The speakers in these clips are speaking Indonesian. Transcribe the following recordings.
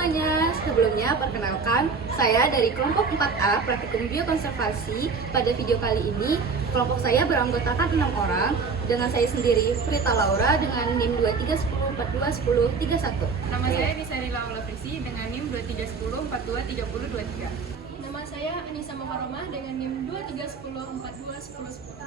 semuanya, sebelumnya perkenalkan, saya dari kelompok 4A Praktikum Biokonservasi. Pada video kali ini, kelompok saya beranggotakan 6 orang, dengan saya sendiri Prita Laura dengan NIM 2310421031. Nama saya Nisari Laula Frisi dengan NIM 2310423023. Nama saya Anissa Mokaromah dengan NIM 2310421010.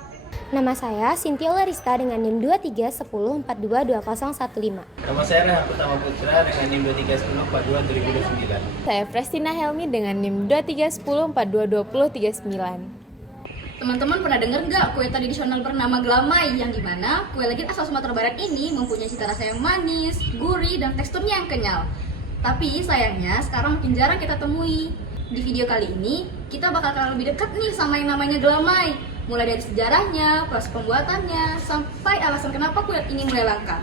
Nama saya Cynthia Larista dengan NIM 2310422015. Nama saya Rehan Utama Putra dengan NIM 2310422029. Saya Prestina Helmi dengan NIM 2310422039. Teman-teman pernah dengar nggak kue tradisional bernama gelamai, yang dimana kue legit asal Sumatera Barat ini mempunyai cita rasa yang manis, gurih, dan teksturnya yang kenyal. Tapi sayangnya sekarang makin jarang kita temui. Di video kali ini kita bakal kenal lebih dekat nih sama yang namanya gelamai, mulai dari sejarahnya, proses pembuatannya, sampai alasan kenapa kue ini mulai langka.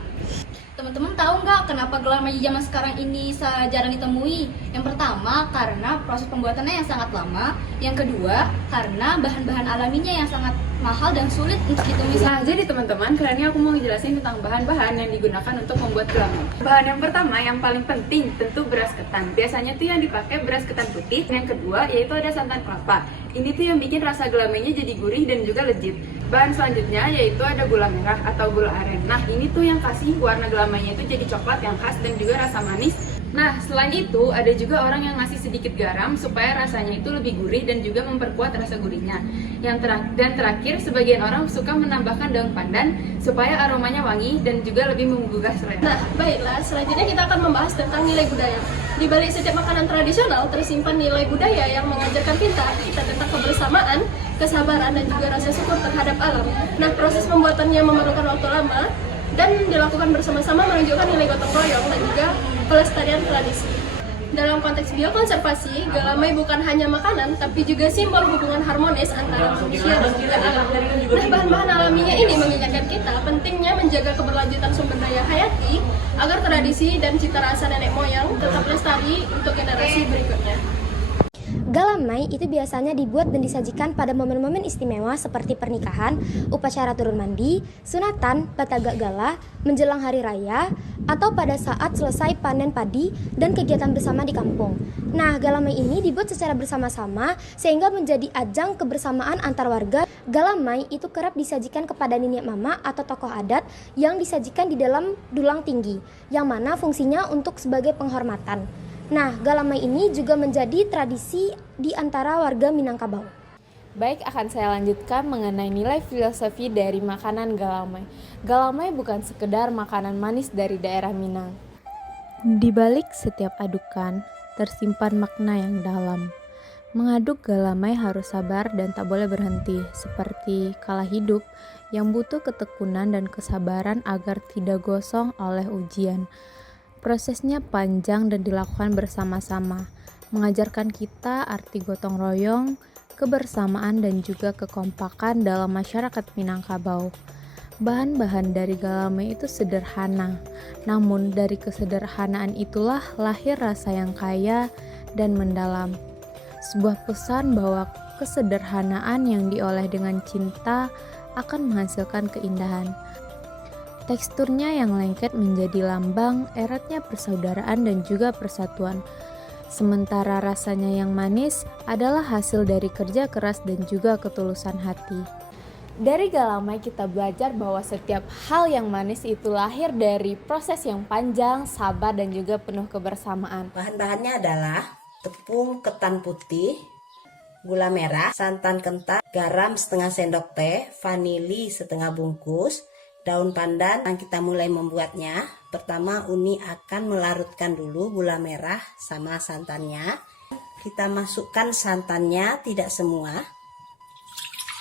Teman-teman tahu nggak kenapa gelamai di zaman sekarang ini jarang ditemui? Yang pertama, karena proses pembuatannya yang sangat lama. Yang kedua, karena bahan-bahan alaminya yang sangat mahal dan sulit untuk ditemui. Nah, jadi teman-teman, kali ini aku mau ngejelasin tentang bahan-bahan yang digunakan untuk membuat gelamai. Bahan yang pertama, yang paling penting, tentu beras ketan. Biasanya tuh yang dipakai beras ketan putih. Yang kedua, yaitu ada santan kelapa. Ini tuh yang bikin rasa gelamainya jadi gurih dan juga legit. Bahan selanjutnya yaitu ada gula merah atau gula aren. Nah, ini tuh yang kasih warna gelamainya itu jadi coklat yang khas dan juga rasa manis. Nah, selain itu ada juga orang yang ngasih sedikit garam supaya rasanya itu lebih gurih dan juga memperkuat rasa gurihnya. Dan terakhir, sebagian orang suka menambahkan daun pandan supaya aromanya wangi dan juga lebih menggugah selera. Nah, baiklah, selanjutnya kita akan membahas tentang nilai budaya. Di balik setiap makanan tradisional tersimpan nilai budaya yang mengajarkan kita tentang kebersamaan, kesabaran, dan juga rasa syukur terhadap alam. Nah, proses pembuatannya memerlukan waktu lama dan dilakukan bersama-sama menunjukkan nilai gotong royong dan juga pelestarian tradisi. Dalam konteks biokonservasi, gelamai bukan hanya makanan, tapi juga simbol hubungan harmonis antara manusia dan juga alam. Nah, bahan-bahan alaminya ini mengingatkan kita pentingnya menjaga keberlanjutan sumber daya hayati agar tradisi dan cita rasa nenek moyang tetap lestari untuk generasi berikutnya. Galamai itu biasanya dibuat dan disajikan pada momen-momen istimewa seperti pernikahan, upacara turun mandi, sunatan, batagak gala, menjelang hari raya, atau pada saat selesai panen padi dan kegiatan bersama di kampung. Nah, galamai ini dibuat secara bersama-sama sehingga menjadi ajang kebersamaan antar warga. Galamai itu kerap disajikan kepada nenek mama atau tokoh adat yang disajikan di dalam dulang tinggi, yang mana fungsinya untuk sebagai penghormatan. Nah, galamai ini juga menjadi tradisi di antara warga Minangkabau. Baik, akan saya lanjutkan mengenai nilai filosofi dari makanan galamai. Galamai bukan sekedar makanan manis dari daerah Minang. Di balik setiap adukan, tersimpan makna yang dalam. Mengaduk galamai harus sabar dan tak boleh berhenti, seperti kala hidup yang butuh ketekunan dan kesabaran agar tidak gosong oleh ujian. Prosesnya panjang dan dilakukan bersama-sama, mengajarkan kita arti gotong royong, kebersamaan, dan juga kekompakan dalam masyarakat Minangkabau. Bahan-bahan dari galamai itu sederhana, namun dari kesederhanaan itulah lahir rasa yang kaya dan mendalam. Sebuah pesan bahwa kesederhanaan yang diolah dengan cinta akan menghasilkan keindahan. Teksturnya yang lengket menjadi lambang eratnya persaudaraan dan juga persatuan. Sementara rasanya yang manis adalah hasil dari kerja keras dan juga ketulusan hati. Dari galamai kita belajar bahwa setiap hal yang manis itu lahir dari proses yang panjang, sabar, dan juga penuh kebersamaan. Bahan-bahannya adalah tepung ketan putih, gula merah, santan kental, garam setengah sendok teh, vanili setengah bungkus, daun pandan. Kita mulai membuatnya. Pertama, Uni akan melarutkan dulu gula merah sama santannya. Kita masukkan santannya, tidak semua.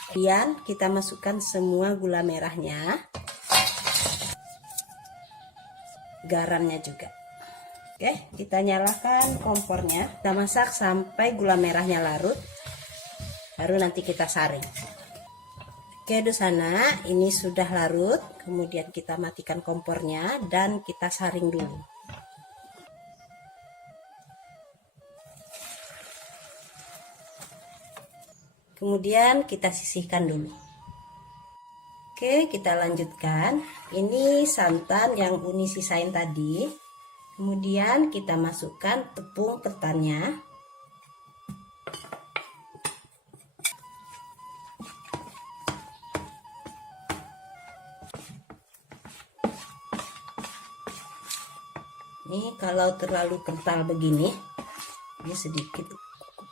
Kemudian kita masukkan semua gula merahnya, garamnya juga. Oke, kita nyalakan kompornya. Kita masak sampai gula merahnya larut, baru nanti kita saring. Oke, di sana ini sudah larut, kemudian kita matikan kompornya dan kita saring dulu. Kemudian kita sisihkan dulu. Oke, kita lanjutkan. Ini santan yang Uni sisain tadi. Kemudian kita masukkan tepung ketannya. Ini kalau terlalu kental begini, ini sedikit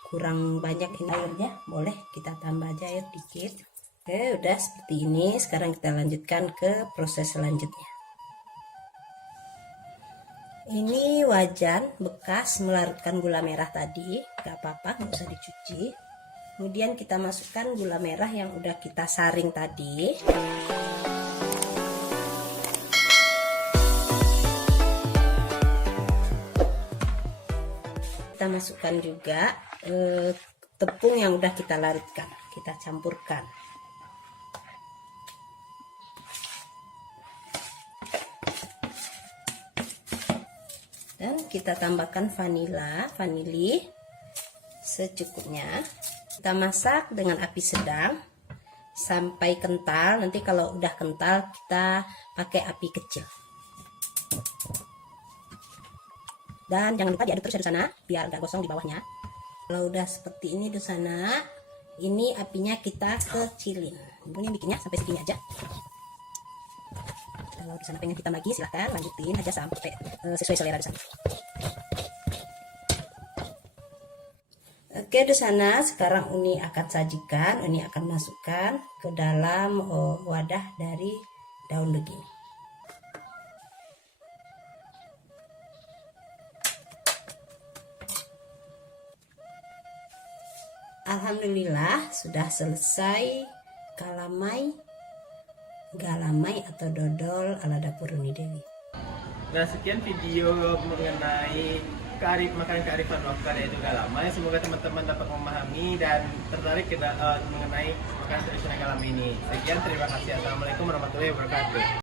kurang banyak ini airnya, boleh kita tambah aja air dikit. Oke, udah seperti ini. Sekarang kita lanjutkan ke proses selanjutnya. Ini wajan bekas melarutkan gula merah tadi, gak apa-apa, nggak usah dicuci. Kemudian kita masukkan gula merah yang udah kita saring tadi. Kita masukkan juga tepung yang udah kita larutkan, kita campurkan. Dan kita tambahkan vanili secukupnya. Kita masak dengan api sedang sampai kental. Nanti kalau udah kental kita pakai api kecil. Dan jangan lupa diaduk terus di sana biar nggak gosong di bawahnya. Kalau udah seperti ini di sana, ini apinya kita kecilin. Ini bikinnya sampai segini aja. Kalau di sana pengen hitam lagi silahkan lanjutin aja sampai sesuai selera di sana. Oke, di sana sekarang Uni akan sajikan. Uni akan masukkan ke dalam wadah dari daun begini. Alhamdulillah sudah selesai galamai atau dodol ala dapur Uni Dewi. Nah, sekian video mengenai makanan kearifan lokal yaitu galamai. Semoga teman-teman dapat memahami dan tertarik mengenai makanan tradisional galamai ini. Sekian, terima kasih. Assalamualaikum warahmatullahi wabarakatuh.